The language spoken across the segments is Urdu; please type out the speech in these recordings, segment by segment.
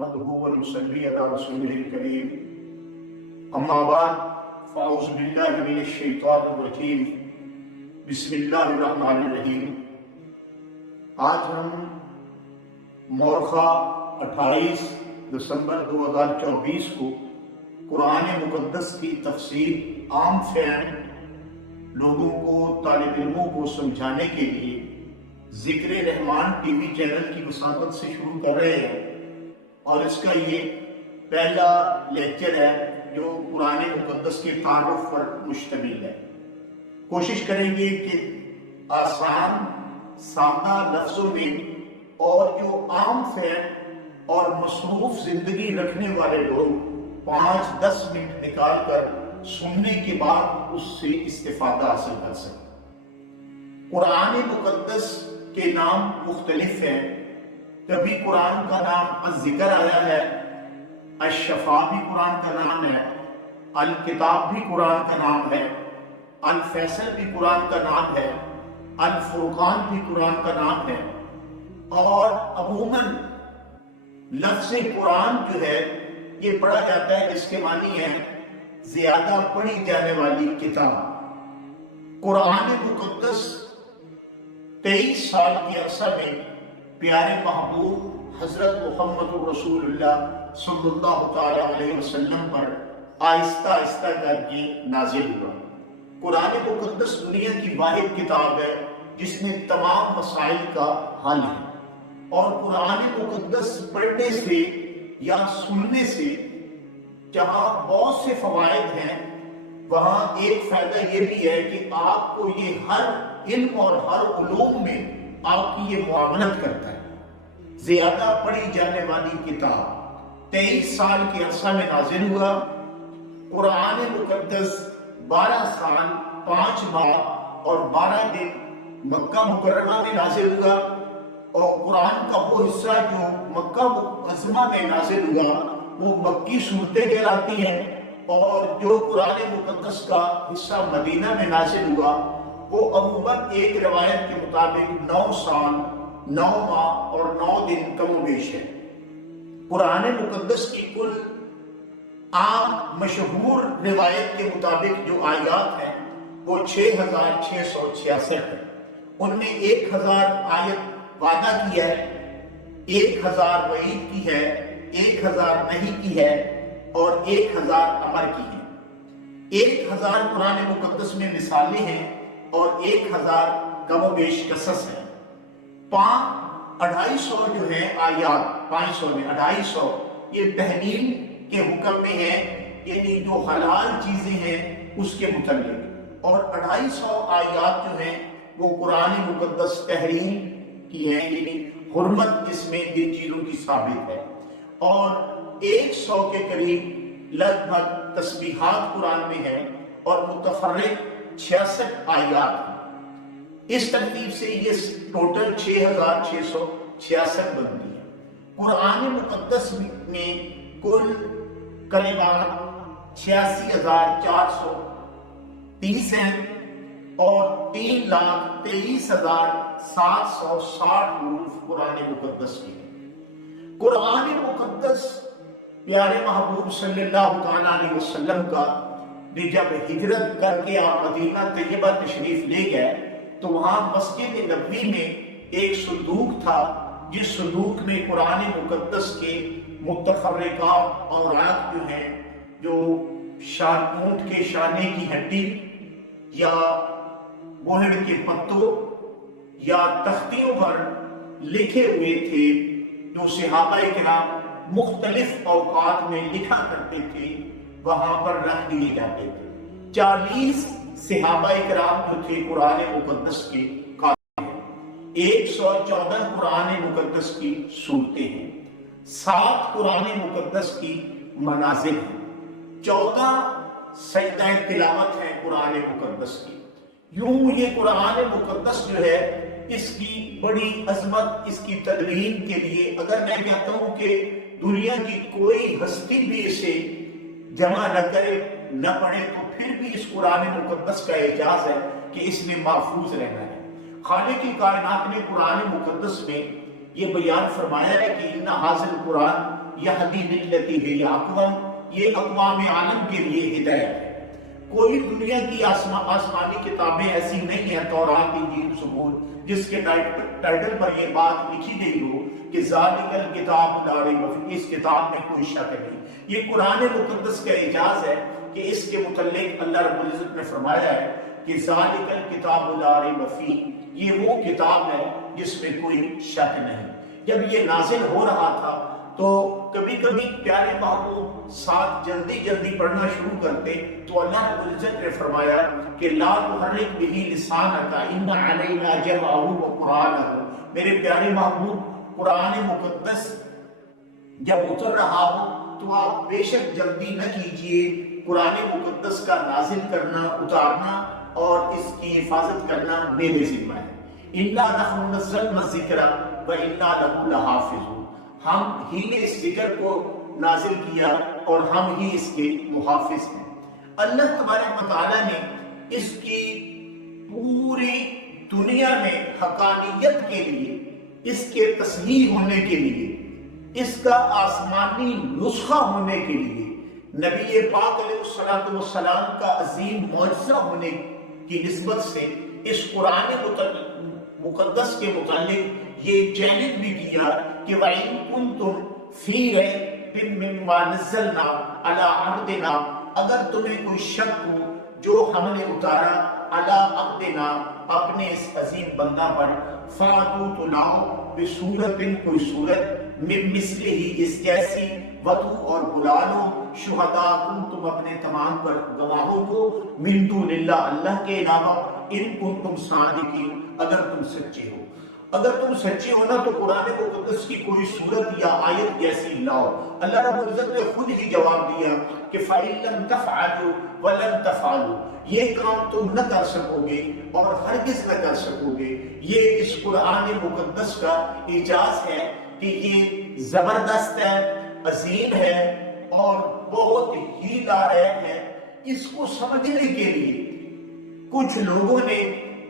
نحمده ونصلي على رسوله الكريم اما بعد فاعوذ بالله من الشیطان الرجیم بسم اللہ الرحمن الرحیم۔ آج ہم مورخہ 28 دسمبر 2024 کو قرآن مقدس کی تفسیر عام فہم لوگوں کو، طالب علموں کو سمجھانے کے لیے ذکر رحمان ٹی وی چینل کی وساطت سے شروع کر رہے ہیں، اور اس کا یہ پہلا لیکچر ہے جو قرآن مقدس کے تعارف پر مشتمل ہے۔ کوشش کریں گے کہ آسان سادہ لفظوں میں اور جو عام فہم اور مصروف زندگی رکھنے والے لوگ 5-10 منٹ نکال کر سننے کے بعد اس سے استفادہ حاصل کر سکیں۔ قرآن مقدس کے نام مختلف ہیں۔ کبھی قرآن کا نام الذکر آیا ہے، الشفا بھی قرآن کا نام ہے، الکتاب بھی قرآن کا نام ہے، الفیصل بھی قرآن کا نام ہے، الفرقان بھی قرآن کا نام ہے، اور عموماً لفظ قرآن جو ہے یہ پڑھا جاتا ہے جس کے معنی ہے زیادہ پڑھی جانے والی کتاب۔ قرآن مقدس 23 سال کے عرصہ میں پیارے محبوب حضرت محمد رسول اللہ صلی اللہ تعالی علیہ وسلم پر آہستہ آہستہ کر کے نازل ہوا۔ قرآن مقدس دنیا کی واحد کتاب ہے جس میں تمام مسائل کا حل ہے، اور قرآن مقدس پڑھنے سے یا سننے سے جہاں بہت سے فوائد ہیں، وہاں ایک فائدہ یہ بھی ہے کہ آپ کو یہ ہر علم اور ہر علوم میں آپ کی یہ معاونت کرتا ہے۔ زیادہ پڑھی جانے والی کتاب 23 سال کے عرصہ میں نازل ہوا۔ قرآن مقدس 12 سال 5 ماہ اور 12 دن مکہ مکرمہ میں نازل ہوا، اور قرآن کا وہ حصہ جو مکہ معظمہ میں نازل ہوا وہ مکی صورتیں کہلاتی ہیں، اور جو قرآن مقدس کا حصہ مدینہ میں نازل ہوا وہ عموماً ایک روایت کے مطابق 9 سال 9 ماہ اور 9 دن کم و بیش ہے۔ قرآن مقدس کی کل عام مشہور روایت کے مطابق جو آیات ہیں وہ 6666 ہیں۔ ان میں 1000 آیت وعدہ کی ہے، 1000 وعید کی ہے، 1000 نہیں کی ہے، اور 1000 امر کی ہے۔ 1000 قرآن مقدس میں مثالیں ہیں اور 1000 کم و بیش قصص ہیں۔ 250 جو ہے آیات 500 میں 250 یہ تحلیل کے حکم میں ہے، یعنی جو حلال چیزیں ہیں اس کے متعلق، اور 250 آیات جو ہیں وہ قرآن مقدس تحریم کی ہیں، یعنی حرمت جس میں جن چیزوں کی ثابت ہے، اور 100 کے قریب لگ بھگ تسبیحات قرآن میں ہیں، اور متفرق 66 آیات ہیں۔ اس ترتیب سے یہ ٹوٹل 6666 بنتی ہے۔ قرآن مقدس میں کل کلمات 86430 ہیں، اور 3,23,760 حروف قرآن مقدس کے ہیں۔ قرآن مقدس پیارے محبوب صلی اللہ علیہ وسلم کا جب ہجرت کر کے آپ مدینہ طیبہ تشریف لے گئے تو وہاں مسجد نبوی میں ایک صندوق تھا، جس صندوق میں قرآن مقدس کے متفرقات اوراق جو ہیں، جو اونٹ کے شانے کی ہڈی یا موہر کے پتوں یا تختیوں پر لکھے ہوئے تھے، جو صحابہ کرام مختلف اوقات میں لکھا کرتے تھے، وہاں پر رکھ دیے جاتے تھے۔ 40 صحابہ کرام جو تھے قرآن مقدس کے قاری ہیں، 114 قرآن مقدس کی صورتیں ہیں، 7 قرآن مقدس کی منازل ہیں، 14 سجدہ تلاوت ہیں قرآن مقدس کی۔ یوں یہ قرآن مقدس جو ہے اس کی بڑی عظمت، اس کی تدوین کے لیے اگر میں کہتا ہوں کہ دنیا کی کوئی ہستی بھی اسے جمع نہ کرے نہ پڑھے تو پھر بھی اس قرآن مقدس کا اعجاز ہے کہ اس میں محفوظ رہنا ہے۔ خالق کی کائنات نے قرآن مقدس میں یہ بیان فرمایا ہے کہ ان حاضر قرآن یہدی للتی ہے اقوام، یہ اقوام عالم کے لیے ہدایت ہے۔ کوئی دنیا کی آسمانی کتابیں ایسی نہیں ہیں، تورات، انجیل، زبور، جس کے ٹائٹل پر یہ بات لکھی گئی ہو کہ ذالک الکتاب لا ریب فیہ، اس کتاب میں کوئی شک نہیں۔ یہ قرآن مقدس کا اعجاز ہے کہ اس کے متعلق اللہ رب العزت نے فرمایا ہے کہ ذالک الکتاب لا ریب فیہ، یہ وہ کتاب ہے جس میں کوئی شک نہیں۔ جب یہ نازل ہو رہا تھا تو کبھی کبھی پیارے محبوب ساتھ جلدی جلدی پڑھنا شروع کرتے تو اللہ رب العزت نے فرمایا کہ لا تحرک بہ لسانک ان علینا جمعہ وقرآنہ، میرے پیارے محبوب قرآن مقدس جب اتر رہا ہو تو آپ بے شک جلدی نہ کیجئے قرآن مقدس کا نازل کرنا، اتارنا اور اس کی حفاظت کرنا میرے ذمہ ہے۔ اِنَّا نَحْنُ نَزَّلْنَا الذِّكْرَ وَإِنَّا لَهُ لَحَافِظُونَ، ہم ہی نے اس ذکر کو نازل کیا اور ہم ہی اس کے محافظ ہیں۔ اللہ تبارک و تعالیٰ نے اس کی پوری دنیا میں حقانیت کے لیے، اس کے تصحیح ہونے کے لیے، اس کا آسمانی نسخہ ہونے کے لیے، نبی پاک علیہ السلام کا عظیم معجزہ ہونے کی نسبت سے اس قرآن مقدس کے متعلق یہ چیلنج بھی کیا کہ وَإِن كُنتُمْ فِي رَيْبٍ مِّمَّا نَزَّلْنَا عَلَىٰ عَبْدِنَا، اگر تمہیں کوئی شک ہو جو ہم نے اتارا عَلَىٰ عَبْدِنَا، اپنے اس عظیم بندہ پر، فَأْتُوا تو لاؤ بِصُورَةٍ، کوئی صورت، مِن مِثْلِهِ، اس جیسی، وَدُعُوا اور بلا لو، شہداءکم، تم اپنے تمام پر گواہوں کو، مِن دُونِ اللَّہِ، اللہ کے علاوہ، ان کنتم صادقین، اگر تم سچے ہو۔ اگر تم سچے ہو نا تو قرآن مقدس کی کوئی صورت یا آیت جیسی لاؤ۔ اللہ رب العزت نے خود ہی جواب دیا کہ فَإِن لَّمْ تَفْعَلُوا وَلَن تَفْعَلُوا، یہ کام تم نہ کر سکو گے اور ہرگز نہ کر سکو گے۔ یہ اس قرآن مقدس کا اعجاز ہے کہ یہ زبردست ہے، عظیم ہے اور بہت ہی لائق ہے۔ اس کو سمجھنے کے لیے کچھ لوگوں نے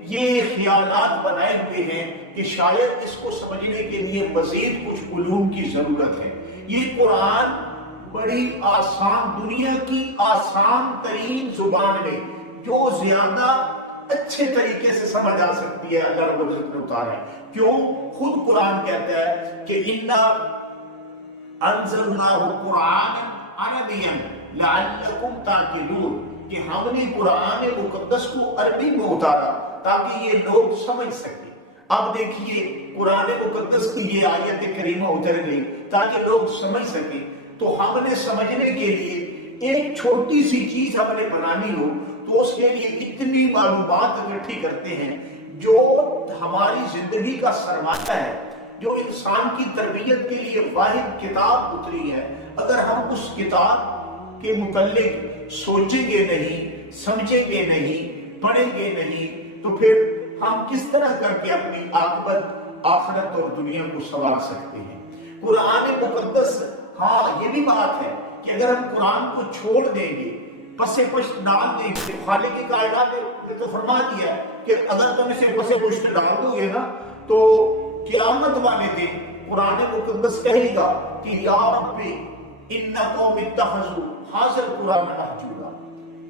یہ خیالات بنائے ہوئے ہیں کہ شاید اس کو سمجھنے کے لیے مزید کچھ علوم کی ضرورت ہے۔ یہ قرآن بڑی آسان، دنیا کی آسان ترین زبان میں جو زیادہ اچھے طریقے سے سمجھ آ سکتی ہے، اللہ رب العزت نے اتارا ہے۔ کیوں؟ خود قرآن کہتا ہے کہ اِنَّا أَنزَلْنَاهُ قُرْآنًا عَرَبِيًّا لَعَلَّكُمْ تَعْقِلُونَ، کہ ہم نے قرآن مقدس کو عربی میں اتارا تاکہ یہ لوگ سمجھ سکیں۔ اب دیکھیے قرآن مقدس کی یہ آیت کریمہ اتر گئی تاکہ لوگ سمجھ سکیں، تو ہم نے سمجھنے کے لیے ایک چھوٹی سی چیز ہم نے بنانی ہو تو اس کے لیے اتنی معلومات اکٹھی کرتے ہیں جو ہماری زندگی کا سرمایہ ہے، جو انسان کی تربیت کے لیے واحد کتاب اتری ہے۔ اگر ہم اس کتاب کے متعلق سوچیں گے نہیں، سمجھیں گے نہیں، پڑھیں گے نہیں تو پھر ہم کس طرح کر کے اپنی عاقبت آخرت اور دنیا کو سنوار سکتے ہیں۔ قرآن مقدس، ہاں یہ بھی بات ہے کہ اگر ہم قرآن کو چھوڑ دیں گے، پس پشت ڈال دیں گے، خالق کائنات نے تو فرما دیا ہے کہ اگر تم اسے پس پشت ڈال دو گے نا تو قیامت والے دن قرآن مقدس کہے گا کہ یا ربی ان قوم اتخذوا ھذا القرآن مہجورا،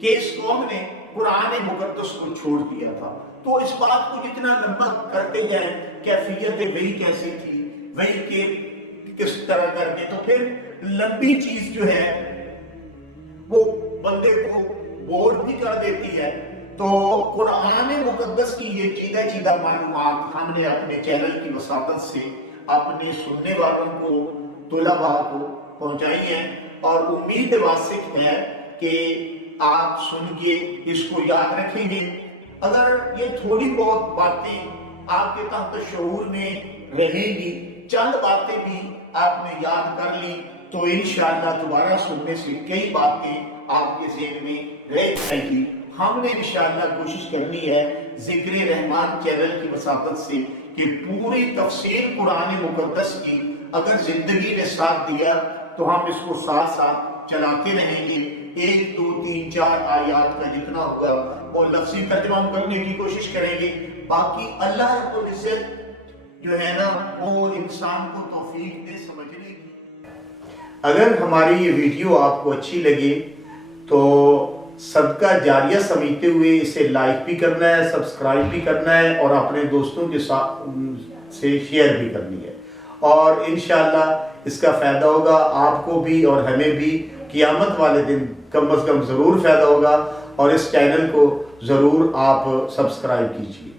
کہ اس قوم نے قرآن مقدس کو چھوڑ دیا تھا۔ تو اس بات کو جتنا لمبا کرتے جائیں، کیفیت وہی کیسی تھی، وہی کے کس طرح کر کے، تو پھر لمبی چیز جو ہے وہ بندے کو بور بھی کر دیتی ہے۔ تو قرآن مقدس کی یہ چیدہ معلومات ہم نے اپنے چینل کی وساطت سے اپنے سننے والوں کو، طلباء کو پہنچائی ہیں، اور امید واسق ہے کہ آپ سن کے اس کو یاد رکھیں گے۔ اگر یہ تھوڑی بہت باتیں آپ کے تحت شعور میں رہیں گی، چند باتیں بھی آپ نے یاد کر لی تو انشاءاللہ دوبارہ سننے سے کئی باتیں آپ کے ذہن میں رہ جائیں گی۔ ہم نے انشاءاللہ کوشش کرنی ہے ذکر رحمان چینل کی وساطت سے کہ پوری تفسیر قرآن مقدس کی اگر زندگی نے ساتھ دیا تو ہم اس کو ساتھ ساتھ چلاتے رہیں گے۔ 1 2 3 4 آیات کا جتنا ہوگا وہ لفظی ترجمہ کرنے کی کوشش کریں گے۔ باقی اللہ رب العزت جو ہے نا وہ انسان کو توفیق دے سمجھنے کی۔ اگر ہماری یہ ویڈیو آپ کو اچھی لگے تو صدقہ جاریہ سمجھتے ہوئے اسے لائک بھی کرنا ہے، سبسکرائب بھی کرنا ہے اور اپنے دوستوں کے ساتھ سے شیئر بھی کرنی ہے، اور انشاءاللہ اس کا فائدہ ہوگا آپ کو بھی اور ہمیں بھی، قیامت والے دن کم از کم ضرور فائدہ ہوگا، اور اس چینل کو ضرور آپ سبسکرائب کیجیے۔